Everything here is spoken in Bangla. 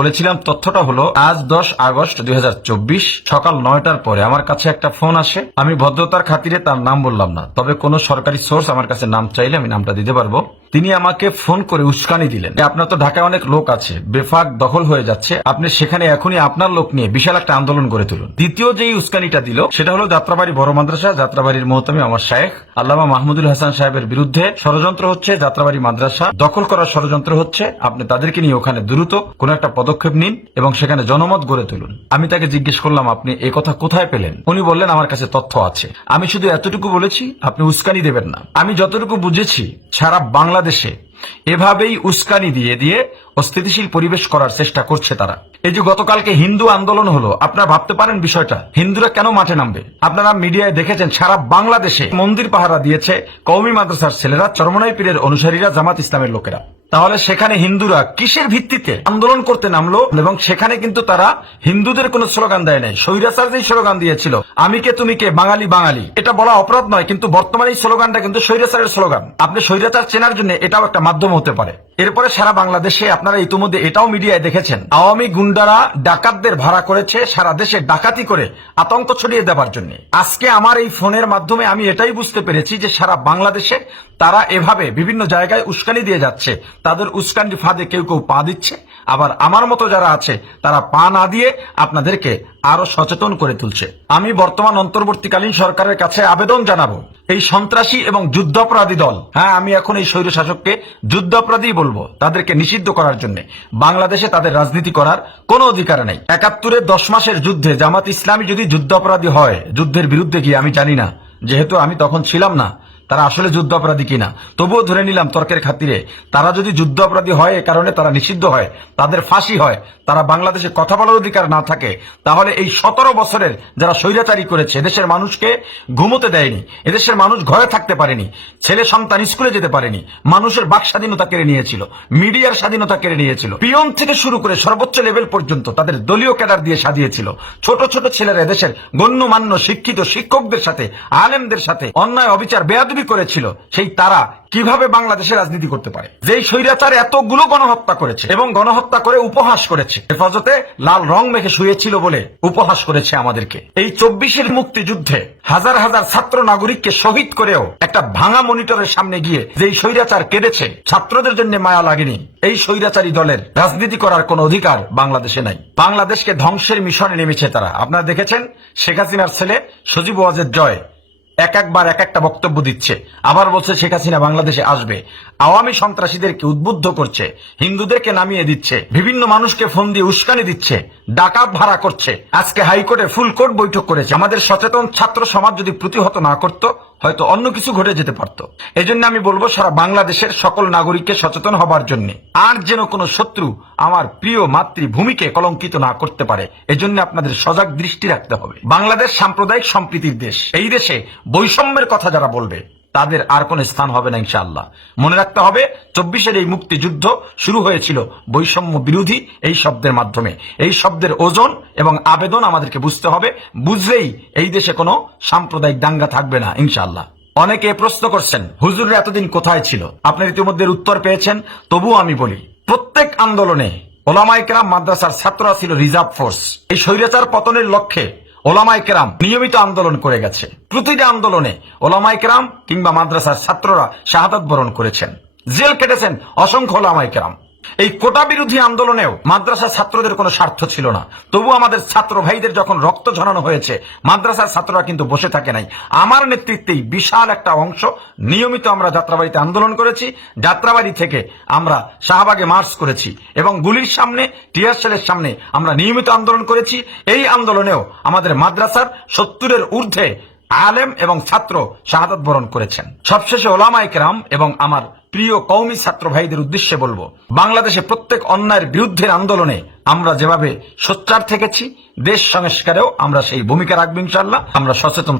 বলেছিলাম তথ্যটা হলো আজ 10 আগস্ট 2024 সকাল 9টার পরে আমার কাছে একটা ফোন আসে। আমি ভদ্রতার খাতিরে তার নাম বললাম না, তবে কোনো সরকারি সোর্স আমার কাছে নাম চাইলে আমি নামটা দিতে পারবো। তিনি আমাকে ফোন করে উস্কানি দিলেন, আপনার তো ঢাকায় অনেক লোক আছে, বেফাক দখল হয়ে যাচ্ছে, আপনি সেখানে এখনই আপনার লোক নিয়ে বিশাল একটা আন্দোলন গড়ে তুলুন। দ্বিতীয় যেই উস্কানিটা দিল সেটা হলো যাত্রাবাড়ি বড় মাদ্রাসা, যাত্রাবাড়ির মোহতামি আমার শায়েখ আল্লামা মাহমুদুল হাসান সাহেবের বিরুদ্ধে ষড়যন্ত্র হচ্ছে, যাত্রাবাড়ি মাদ্রাসা দখল করার ষড়যন্ত্র হচ্ছে, আপনি তাদেরকে নিয়ে ওখানে দ্রুত কোন একটা পদক্ষেপ নিন এবং সেখানে জনমত গড়ে তুলুন। আমি তাকে জিজ্ঞেস করলাম, আপনি এই কথা কোথায় পেলেন? উনি বললেন, আমার কাছে তথ্য আছে। আমি শুধু এতটুকু বলেছি, আপনি উস্কানি দেবেন না। আমি যতটুকু বুঝেছি সারা বাংলাদেশে এভাবেই উস্কানি দিয়ে দিয়ে অস্থিতিশীল পরিবেশ করার চেষ্টা করছে তারা। এই যে গতকালকে হিন্দু আন্দোলন হলো, আপনারা ভাবতে পারেন বিষয়টা, হিন্দুরা কেন মাঠে নামবে? আপনারা মিডিয়ায় দেখেছেন সারা বাংলাদেশে মন্দির পাহারা দিয়েছে কওমি মাদ্রাসার ছেলেরা, চরমনাই পীরের অনুসারীরা, জামাত ইসলামের লোকেরা। তাহলে সেখানে হিন্দুরা কিসের ভিত্তিতে আন্দোলন করতে নামলো? এবং সেখানে কিন্তু তারা হিন্দুদের কোনো স্লোগান দেয় নাই, স্বৈরাচার যেই স্লোগান দিয়েছিল, আমি কে তুমি কে বাঙালি বাঙালি, এটা বলা অপরাধ নয়, কিন্তু বর্তমানে এই স্লোগানটা কিন্তু স্বৈরাচারের স্লোগান। আপনি স্বৈরাচার চেনার জন্য এটাও একটা মাধ্যম হতে পারে। এরপরে সারা বাংলাদেশে আপনারা ইতিমধ্যে এটাও মিডিয়ায় দেখেছেন, আওয়ামী গুন্ডারা ডাকাতদের ভাড়া করেছে সারা দেশে ডাকাতি করে আতঙ্ক ছড়িয়ে দেওয়ার জন্য। আজকে আমার এই ফোনের মাধ্যমে আমি এটাই বুঝতে পেরেছি যে সারা বাংলাদেশে তারা এভাবে বিভিন্ন জায়গায় উস্কানি দিয়ে যাচ্ছে। তাদের উস্কানি ফাঁদে কেউ কেউ পা দিচ্ছে, আবার আমার মতো যারা আছে তারা পা না দিয়ে আপনাদেরকে আরো সচেতন করে তুলছে। আমি বর্তমান অন্তর্বর্তীকালীন সরকারের কাছে আবেদন জানাবো, এই সন্ত্রাসী এবং যুদ্ধাপরাধী দল, হ্যাঁ আমি এখন এই স্বৈর শাসককে যুদ্ধাপরাধী বলবো, তাদেরকে নিষিদ্ধ করার জন্য। বাংলাদেশে তাদের রাজনীতি করার কোনো অধিকার নেই। 71-এর 10 মাসের যুদ্ধে জামাত ইসলামী যদি যুদ্ধাপরাধী হয়, যুদ্ধের বিরুদ্ধে গিয়ে, আমি জানি না, যেহেতু আমি তখন ছিলাম না তারা আসলে যুদ্ধাপরাধী কিনা, তবুও ধরে নিলাম তর্কের খাতিরে তারা যদি যুদ্ধাপরাধী হয়, এ কারণে তারা নিষিদ্ধ হয়, তাদের ফাঁসি হয়, তারা বাংলাদেশে কথা বলার অধিকার না থাকে, তাহলে এই 17 বছরের যারা স্বৈরাচারী করেছে, এদেশের মানুষকে ঘুমোতে দেয়নি, এদেশের মানুষ ঘরে থাকতে পারেনি, ছেলে সন্তান স্কুলে যেতে পারেনি, মানুষের বাক স্বাধীনতা কেড়ে নিয়েছিল, মিডিয়ার স্বাধীনতা কেড়ে নিয়েছিল, পিয়ন থেকে শুরু করে সর্বোচ্চ লেভেল পর্যন্ত তাদের দলীয় ক্যাডার দিয়ে সাজিয়েছিল। ছোট ছোট ছেলেরা এদেশের গণ্যমান্য শিক্ষিত শিক্ষকদের সাথে, আলেমদের সাথে অন্যায় অবিচার বেয়াদবি করেছিল। সেই তারা কিভাবে বাংলাদেশে রাজনীতি করতে পারে? যেই স্বৈরাচার এতগুলো গণহত্যা করেছে এবং গণহত্যা করে উপহাস করেছে, হেফাজতে লাল রং মেখে শুয়েছিল বলে উপহাস করেছে আমাদেরকে। এই 24-এর মুক্তিযুদ্ধে হাজার হাজার ছাত্র নাগরিককে শহীদ করেও একটা ভাঙা মনিটরের সামনে গিয়ে যেই স্বৈরাচার কেঁদেছে, ছাত্রদের জন্য মায়া লাগেনি। এই স্বৈরাচারী দলের রাজনীতি করার কোন অধিকার বাংলাদেশে নাই। বাংলাদেশকে ধ্বংসের মিশনে নেমেছে তারা। আপনারা দেখেছেন শেখ হাসিনার ছেলে সজীব ওয়াজেদ জয় একবার এক একটা বক্তব্য দিচ্ছে, আবার বলছে শেখ হাসিনা বাংলাদেশে আসবে, আওয়ামী সন্ত্রাসীদেরকে উদ্বুদ্ধ করছে, হিন্দুদেরকে নামিয়ে দিচ্ছে, বিভিন্ন মানুষকে ফোন দিয়ে উস্কানি দিচ্ছে, ডাকাত ভাড়া করছে। আজকে হাইকোর্টে ফুল কোর্ট বৈঠক করেছে। আমাদের সচেতন ছাত্র সমাজ যদি প্রতিহত না করত, হয়তো অন্য কিছু ঘটে যেতে পারত। এজন্য আমি বলবো সারা বাংলাদেশের সকল নাগরিককে সচেতন হবার জন্য, আর যেন কোনো শত্রু আমার প্রিয় মাতৃভূমিকে কলঙ্কিত না করতে পারে, এজন্য আপনাদের সজাগ দৃষ্টি রাখতে হবে। বাংলাদেশ সাম্প্রদায়িক সম্প্রীতির দেশ। এই দেশে বৈষম্যের কথা যারা বলবে তাদের আর কোন স্থান হবে না ইনশাআল্লাহ। মনে রাখতে হবে 24-এর এই মুক্তিযুদ্ধ শুরু হয়েছিল বৈষম্য বিরোধী এই শব্দের মাধ্যমে। এই শব্দের ওজন এবং আবেদন আমাদেরকে বুঝতে হবে, বুঝলেই এই দেশে কোনো সাম্প্রদায়িক দাঙ্গা থাকবে না ইনশাআল্লাহ। অনেকে প্রশ্ন করছেন, হুজুররা এতদিন কোথায় ছিল? আপনার ইতিমধ্যে উত্তর পেয়েছেন, তবুও আমি বলি, প্রত্যেক আন্দোলনে ওলামায়ে কেরাম, মাদ্রাসার ছাত্ররা ছিল রিজার্ভ ফোর্স। এই স্বৈরাচার পতনের লক্ষ্যে ওলামায়ে কেরাম নিয়মিত আন্দোলন করে গেছে। প্রতিটা আন্দোলনে ওলামায়ে কেরাম কিংবা মাদ্রাসার ছাত্ররা শাহাদাত বরণ করেছেন, জেল কেটেছেন অসংখ্য ওলামায়ে কেরাম। এই কোটা বিরোধী আন্দোলনেও মাদ্রাসা ছাত্রদের কোনো স্বার্থ ছিল না, তবু আমাদের ছাত্র ভাইদের যখন রক্ত ঝরানো হয়েছে, মাদ্রাসার ছাত্ররা কিন্তু বসে থাকে নাই। আমার নেতৃত্বেই বিশাল একটা অংশ নিয়মিত আমরা যাত্রাবাড়িতে আন্দোলন করেছি, যাত্রাবাড়ি থেকে আমরা শাহবাগে মার্চ করেছি এবং গুলির সামনে, টিয়ার সেলের সামনে আমরা নিয়মিত আন্দোলন করেছি। এই আন্দোলনেও আমাদের মাদ্রাসার 70-এর ঊর্ধ্বে আলেম এবং ছাত্র শাহাদাত বরণ করেছেন। সবশেষে ওলামায়ে কেরাম এবং আমার প্রিয় কওমি ছাত্র ভাইদের উদ্দেশ্যে বলবো, বাংলাদেশে প্রত্যেক অন্যায়ের বিরুদ্ধের আন্দোলনে আমরা যেভাবে সোচ্চার থেকেছি, দেশ সংস্কারেও আমরা সেই ভূমিকা রাখবো ইনশাআল্লাহ। আমরা সচেতন